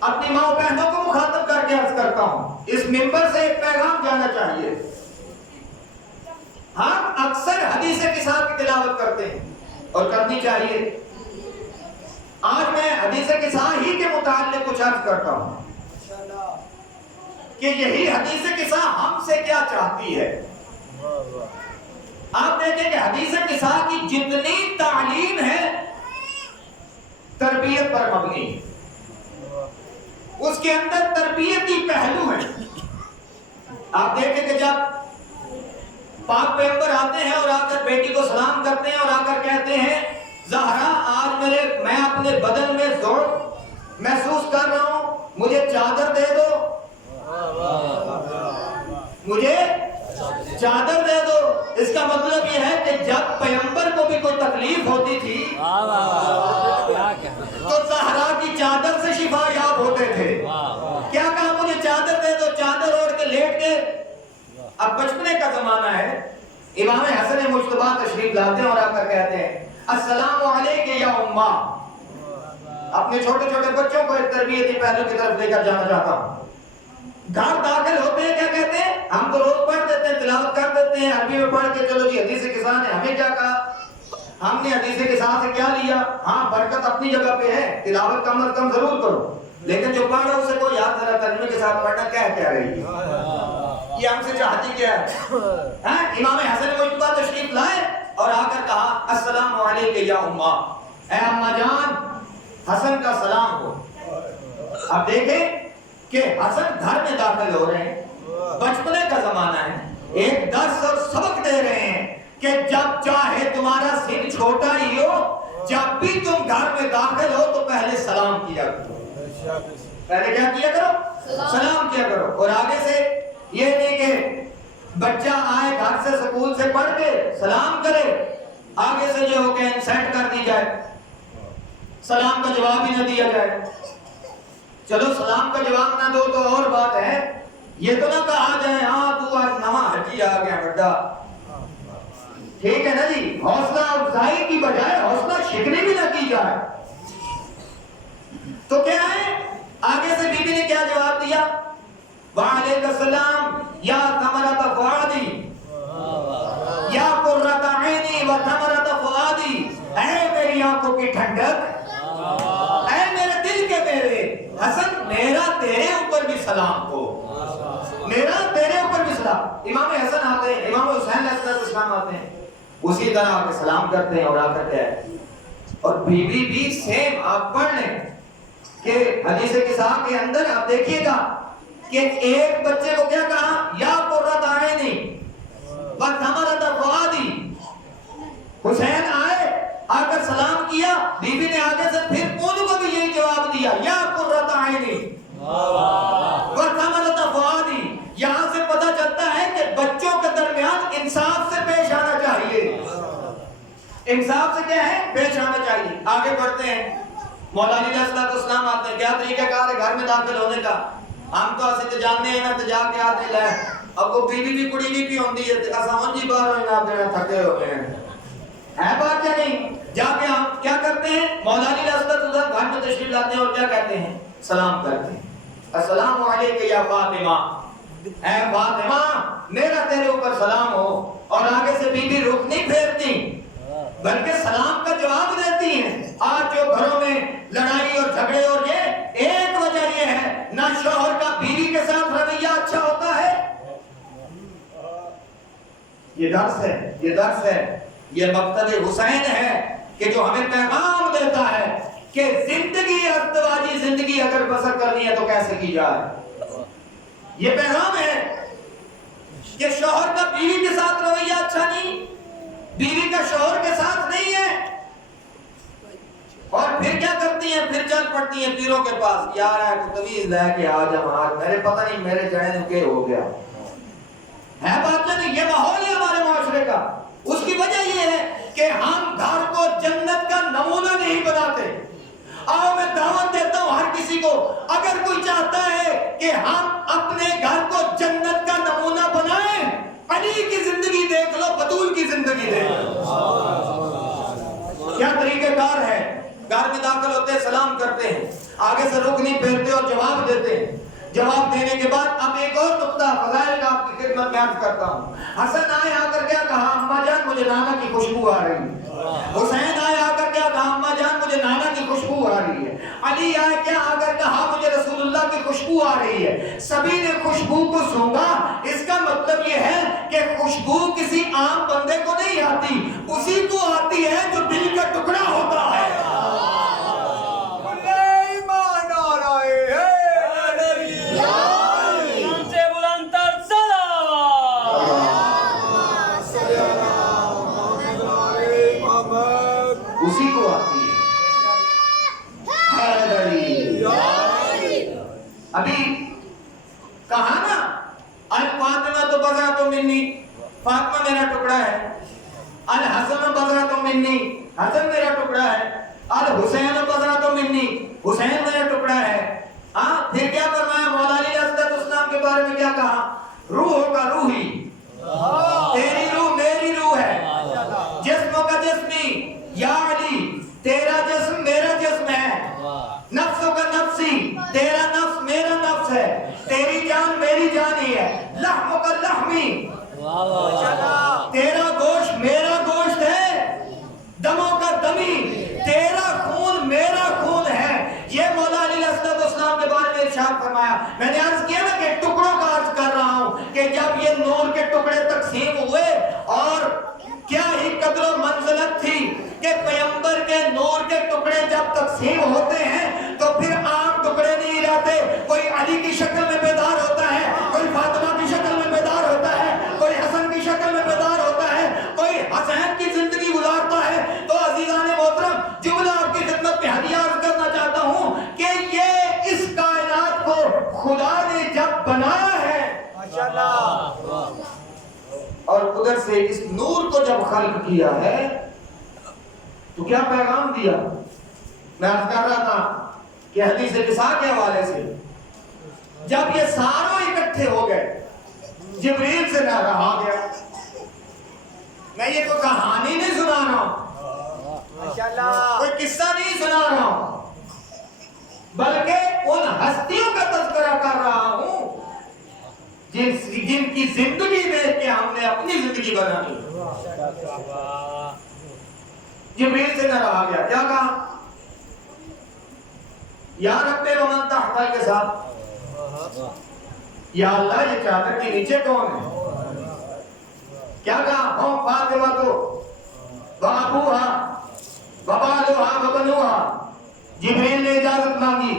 اپنی ماں بہنوں کو مخاطب کر کے عرض کرتا ہوں، اس منبر سے ایک پیغام جانا چاہیے۔ ہم اکثر حدیث قصہ کی تلاوت کرتے ہیں اور کرنی چاہیے۔ آج میں حدیث قصہ ہی کے متعلق کچھ عرض کرتا ہوں کہ یہی حدیث قصہ ہم سے کیا چاہتی ہے۔ آپ دیکھیں کہ حدیث قصہ کی جتنی تعلیم ہے تربیت پر مبنی، اس کے اندر تربیتی پہلو ہے۔ آپ دیکھیں کہ جب پاک پیغمبر آتے ہیں اور آ کر بیٹی کو سلام کرتے ہیں اور آ کر کہتے ہیں زہرا آج میں اپنے بدن میں زور محسوس کر رہا ہوں، مجھے چادر دے دو، مجھے چادر دے دو۔ اس کا مطلب یہ ہے کہ جب پیغمبر کو بھی کوئی تکلیف ہوتی تھی تو زہرا کی چادر سے شفا یاب ہوتے تھے۔ کیا کہا؟ مجھے چادر دے دو، چادر اوڑھ کے لیٹ کے۔ اب بچپنے کا زمانہ ہے، امام حسن مجتبی تشریف لاتے ہیں اور آ کر کہتے ہیں السلام علیکم یا امہ۔ اپنے چھوٹے چھوٹے بچوں کو ایک تربیتی پہلو کی طرف لے کر جانا چاہتا ہوں۔ گھر داخل ہوتے ہیں، کیا کہتے ہیں؟ ہم تو روز پڑھ دیتے ہیں، تلاوت کر دیتے ہیں عربی میں پڑھ کے، چلو جی حدیث قصہ نے ہمیں کیا کہا، ہم نے حدیث قصہ سے کیا لیا؟ ہاں برکت اپنی جگہ پہ ہے، تلاوت کم از کم ضرور کرو، لیکن جو پڑھ رہا ہے اسے کو یاد ذرا کلمے کے ساتھ پڑھنا کیا رہی ہے، یہ ہم سے چاہتی کیا ہے؟ امام حسن مجتبی تشریف لائے اور آ کر کہا السلام علیکم یا امہ، اے اماں جان حسن کا سلام ہو۔ اب دیکھیں کہ حسن گھر میں داخل ہو رہے ہیں، بچپنے کا زمانہ ہے، ایک درس اور سبق دے رہے ہیں کہ جب چاہے تمہارا سن چھوٹا ہی ہو، جب بھی تم گھر میں داخل ہو تو پہلے سلام کیا کرو۔ پہلے کیا کیا کرو؟ سلام کیا کرو۔ اور آگے سے یہ نہیں کہ بچہ آئے گھر سے سکول سے پڑھ کے سلام کرے، آگے سے جو ہو کہ انسلٹ کر دی جائے، سلام کا جواب ہی نہ دیا جائے۔ چلو سلام کا جواب نہ دو تو اور بات ہے، یہ تو نہ کہا جائے ہاں تو آج نواں حجی آ گیا بڑا، ٹھیک ہے نا جی، حوصلہ افزائی کی بجائے حوصلہ شکنی بھی نہ کی جائے۔ تو کیا ہے؟ آگے سے بی بی نے کیا جواب دیا؟ وعلیکم السلام یا ثمرۃ فؤادی یا قرۃ عینی و ثمرۃ فؤادی، اے میری آنکھوں کی ٹھنڈک، اے میرے دل کے میرے حسن، میرا تیرے اوپر بھی سلام ہو، میرا تیرے اوپر بھی سلام۔ امام حسن آتے ہیں، امام حسین علیہ السلام آتے ہیں، اسی طرح آ کے سلام کرتے ہیں اور آ کر کے اور بی بی بھی سیم آپ پڑھ لیں کہ حدیث قصہ کے اندر آپ دیکھیے گا کہ ایک بچے کو کیا کہا؟ یا قرۃ عینی و ثمرۃ فؤادی۔ حسین آئے، آ کر سلام کیا، بی بی نے آگے سے پھر ان کو بھی یہی جواب دیا یا قرۃ عینی و ثمرۃ فؤادی۔ یہاں سے پتہ چلتا ہے کہ بچوں کے درمیان انصاف سے پیش آنا چاہیے، انصاف سے کیا ہے؟ پیش آنا چاہیے۔ آگے بڑھتے ہیں، مولا علی علیہ السلام آتے ہیں، کیا طریقہ کار ہے گھر میں داخل ہونے کا؟ ہم تو اسے جاننے ہیں نا، تو جا کے آتے لے اب وہ بیوی بھی کڑی بھی ہوندی ہے، اساں جی باہر ہونا دینا تھکے ہوئے ہیں، ہے بات کیا نہیں؟ جا کے ہم کیا کرتے ہیں؟ مولا علی علیہ السلام گھر میں تشریف لاتے ہیں اور کیا کہتے ہیں؟ سلام کرتے ہیں، السلام علیکم یا فاطمہ، اے فاطمہ میرا تیرے اوپر سلام ہو۔ اور آگے سے بی بی رخ نہیں پھیرتی بلکہ سلام کا جواب دیتی ہیں۔ آج جو گھروں میں لڑائی اور جھگڑے اور یہ ایک وجہ یہ ہے، نہ شوہر کا بیوی کے ساتھ رویہ اچھا ہوتا ہے۔ یہ درس ہے، یہ درس ہے، یہ مقتل حسین ہے کہ جو ہمیں پیغام دیتا ہے کہ زندگی ازدواجی زندگی اگر بسر کرنی ہے تو کیسے کی جائے۔ یہ پیغام ہے کہ شوہر کا بیوی کے ساتھ رویہ اچھا نہیں، بیوی کا شوہر کے ساتھ نہیں ہے، اور پھر کیا کرتی ہیں؟ پھر چل پڑتی ہیں پیروں کے پاس، یار ہے کوئی تویز لے کے آ جا مہار، میرے پتہ نہیں میرے جہن کے ہو گیا ہے بات نہیں۔ یہ ماحول ہے ہمارے معاشرے کا، اس کی وجہ یہ ہے کہ ہم گھر کو جنت کا نمونہ نہیں بناتے۔ آؤ میں دعوت دیتا ہوں ہر کسی کو، اگر کوئی چاہتا ہے کہ ہم اپنے گھر کو جنت کا نمونہ بنائیں، علی کی زندگی دیکھ لو، بطول کی زندگی دیکھ لو، کیا طریقہ کار ہے۔ گھر میں داخل ہوتے ہیں سلام کرتے ہیں، آگے سے رخ نہیں پھیرتے اور جواب جواب دینے کے بعد اب ایک اور نقطہ فضائل کا آپ کی خدمت میں عرض کرتا ہوں. حسن آئے آ کر کیا کہا؟ اماں جان مجھے نانا کی خوشبو آ رہی ہے. حسین آئے آ کر کیا کہا؟ اماں جان مجھے نانا کی خوشبو آ رہی ہے. علی آئے کیا آ کر کہا؟ مجھے رسول اللہ کی خوشبو آ رہی ہے. سبھی نے خوشبو کو سونگا. اس کا مطلب یہ ہے کہ خوشبو کسی عام بندے کو نہیں آتی، اسی کو آتی ہے جو دل کا ٹکڑا ہوتا ہے. اسی کو آتی ہے. ابھی کہا نا الفاطمہ تو بضعۃ منی، فاطمہ میرا ٹکڑا ہے. الحسن بضعۃ منی، حسن میرا ٹکڑا ہے. الحسین بضعۃ منی، حسین میرا ٹکڑا ہے. ہاں پھر کیا فرمایا مولا علی علیہ السلام کے بارے میں؟ کیا کہا؟ روح کا روحی، تیری روح میری روح ہے. جسم کا جسمی، یا علی تیرا جسم میرا جسم ہے. نفس کا نفسی، تیرا نفس میرا نفس ہے. تیری جان میری جان ہی ہے. لحم کا لحمی، تیرا گوشت میرا گوشت ہے. دموں کا دمی، تیرا خون میرا خون ہے. یہ مولا علی علیہ السلام کے بارے میں ارشاد فرمایا. میں نے عرض کیا نا کہ ٹکڑوں کا عرض کر رہا ہوں کہ جب یہ نور کے ٹکڑے تقسیم ہوئے، اور کیا ہی قدر و منزلت تھی کہ پیغمبر کے نور کے ٹکڑے جب تقسیم ہوتے ہیں تو پھر عام ٹکڑے نہیں رہتے. کوئی علی کی شکل میں بیدار ہوتا ہے، کوئی فاطمہ کی شکل میں بیدار ہوتا ہے، کوئی حسن کی شکل میں بیدار ہوتا ہے، کوئی حسین کی زندگی گزارتا ہے. تو عزیزان محترم، جملہ آپ کی خدمت میں ہدیہ عرض کرنا چاہتا ہوں کہ یہ اس کائنات کو خدا نے جب بنایا ہے اور قدرت سے اس نور کو جب خلق کیا ہے تو کیا پیغام دیا؟ میں عرض کر رہا تھا کہ حدیث نساء کے حوالے سے جب یہ ساروں اکٹھے ہو گئے، جبریل سے نہ رہا گیا. میں یہ کوئی کہانی نہیں سنا رہا ہوں، کوئی قصہ نہیں سنا رہا ہوں، بلکہ ان ہستیوں کا تذکرہ کر رہا ہوں جن کی زندگی دیکھ کے ہم نے اپنی زندگی بنانی. جبریل سے نہ رہا گیا. کیا کہا؟ یا رب ومن تحت کے ساتھ، یا اللہ یہ چادر کے نیچے کون ہے؟ کیا کہا؟ ہم فاطمہ تو وابوہا وبالوہا وبنوہا. جبریل نے اجازت مانگی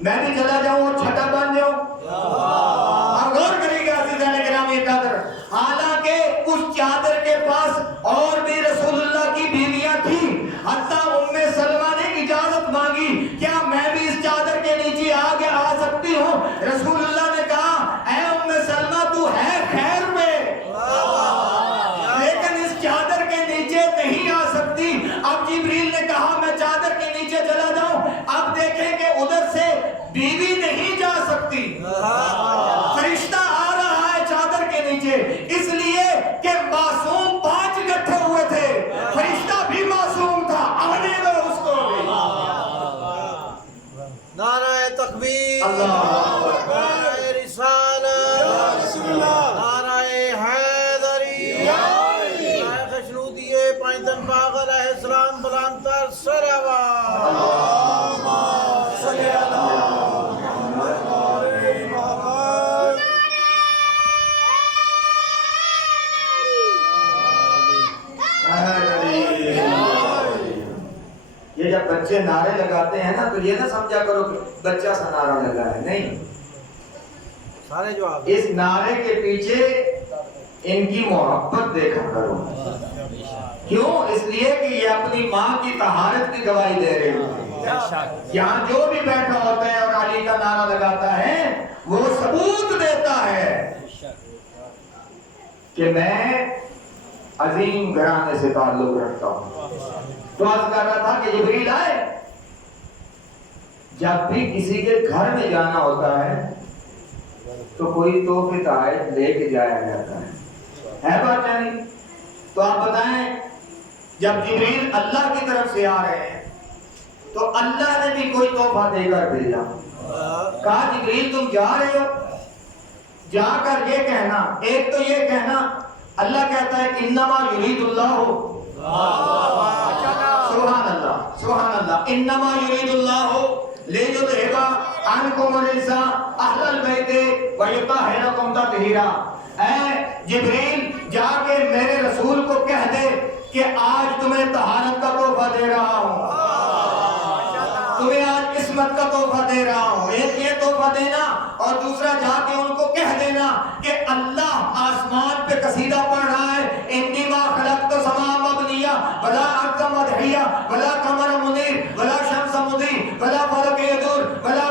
میں بھی چلا جاؤں اور چھٹا بن جاؤں. آپ غور کریں گے عزیزان کرام یہ چادر، حالانکہ اس چادر کے پاس اور بھی رسول اللہ کی بیویاں تھیں. حتیٰ ام سلمہ نے اجازت مانگی کیا میں بھی اس چادر کے نیچے آگے آ سکتی ہوں؟ رسول اللہ نے کہا اے ام سلمہ تو ہے خیر میں، لیکن اس چادر کے نیچے نہیں آ سکتی. اب جبریل نے کہا میں چادر کے نیچے چلا جاؤں. اب دیکھیں کہ ادھر سے بیوی نہیں جا سکتی، فرشتہ آ رہا ہے چادر کے نیچے، اس لیے کہ معصوم 5 اکٹھے ہوئے تھے، فرشتہ بھی معصوم تھا. آنے دو اس کو بھی. نعرہ تکبیر، اللہ نعرہ رسالت، نعرہ حیدری، نعرہ خشنودی پائندن باغ علیہ السلام بلندتر سروات. یہ جب بچے نعرے لگاتے ہیں نا تو یہ نہ سمجھا کرو کہ بچہ سا نعرہ لگا ہے، نہیں. سارے جواب اس نعرے کے پیچھے ان کی محبت دیکھا کرو. کیوں؟ اس لیے کہ یہ اپنی ماں کی طہارت کی گواہی دے رہے ہیں. یہاں جو بھی بیٹھا ہوتا ہے اور علی کا نعرہ لگاتا ہے وہ ثبوت دیتا ہے کہ میں عظیم گھرانے سے تعلق رکھتا ہوں. تو عرض کر رہا تھا کہ جبریل آئے. جب بھی کسی کے گھر میں جانا ہوتا ہے تو کوئی تحفے تحائف لے کے جایا جاتا ہے بات نہیں؟ تو آپ بتائیں جب جبریل اللہ کی طرف سے آ رہے ہیں تو اللہ نے بھی کوئی تحفہ دے کر بھیجا. کہا جبریل تم جا رہے ہو، جا کر یہ کہنا، ایک تو یہ کہنا اللہ کہتا ہے انما یرید اللہ، سبحان اللہ سبحان اللہ، انما یرید اللہ لیذھب عنکم الرجس اہل البیت ویطہرکم تطہیرا۔ اے جبریل جا کے میرے رسول کو کہہ دے کہ آج تمہیں طہارت کا تحفہ دے رہا ہوں، تمہیں آج عصمت کا تحفہ دے رہا ہوں۔ ایک یہ تحفہ دینا، اور دوسرا جا کے ان کو کہہ دینا کہ اللہ آسمان پہ قصیدہ پڑھ رہا ہے، انی ما خلقت السماء مبنیہ ولا ارض مدحیہ ولا قمر منیر ولا شمس مضیء ولا فلک یدور ولا